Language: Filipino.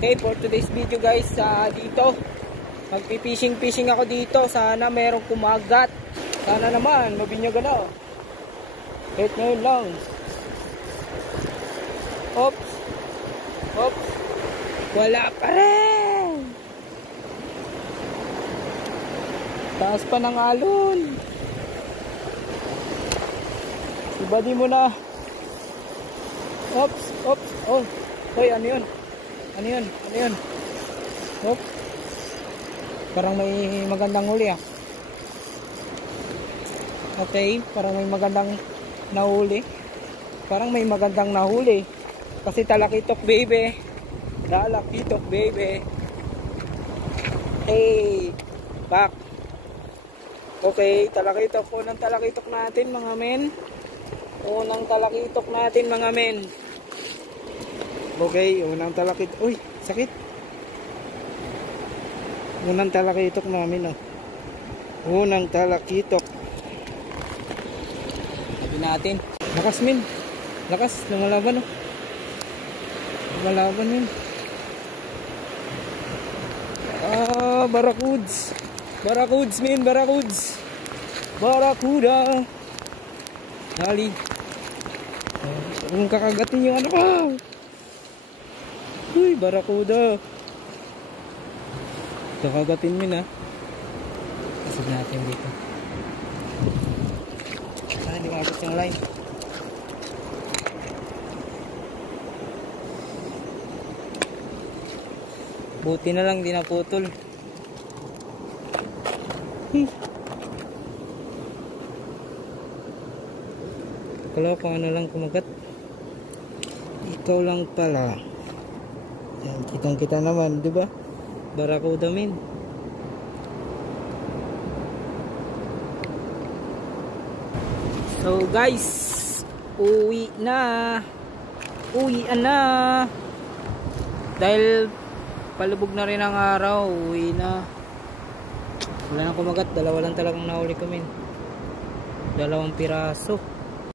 Okay, for today's video guys, dito magpipishing ako dito. Sana merong kumagat. Sana naman mabinyagan na. Kahit ngayon lang. Oops. Oops. Wala pa rin. Taas pa ng alon. Ibadi mo na. Oops. Oops. Oh. Hoy, ano yun? Ano yun? Ano yun? Oops. Parang may magandang huli ah. Okay, parang may magandang nahuli. Parang may magandang nahuli. Kasi talakitok baby. Talakitok baby. Hey, back. Okay, talakitok. Unang talakitok natin mga men. Unang talakitok natin mga men. Okay, unang talakitok. Uy, sakit. Unang talakitok namin oh. Unang talakitok. Sabi natin. Lakas min. Lakas. Lumalaban oh. Lumalaban yun. Ah, barakuds. Barakuds min. Barakuds. Barakuda. Dali. Kung kakagatin yung ano pa. Uy, barakuda. Kakagatin mo na. Kasig natin dito. Hindi mabot yung line. Buti na lang di naputol. Kala ko ano lang kumagat. Ikaw lang pala. Yan, kitang kita naman, di ba? Barakuda min. So guys, uwi na. Uwian na. Dahil palubog na rin ang araw, uwi na. Wala nang kumagat, dalawa lang talagang nahuli ko min. 2 piraso.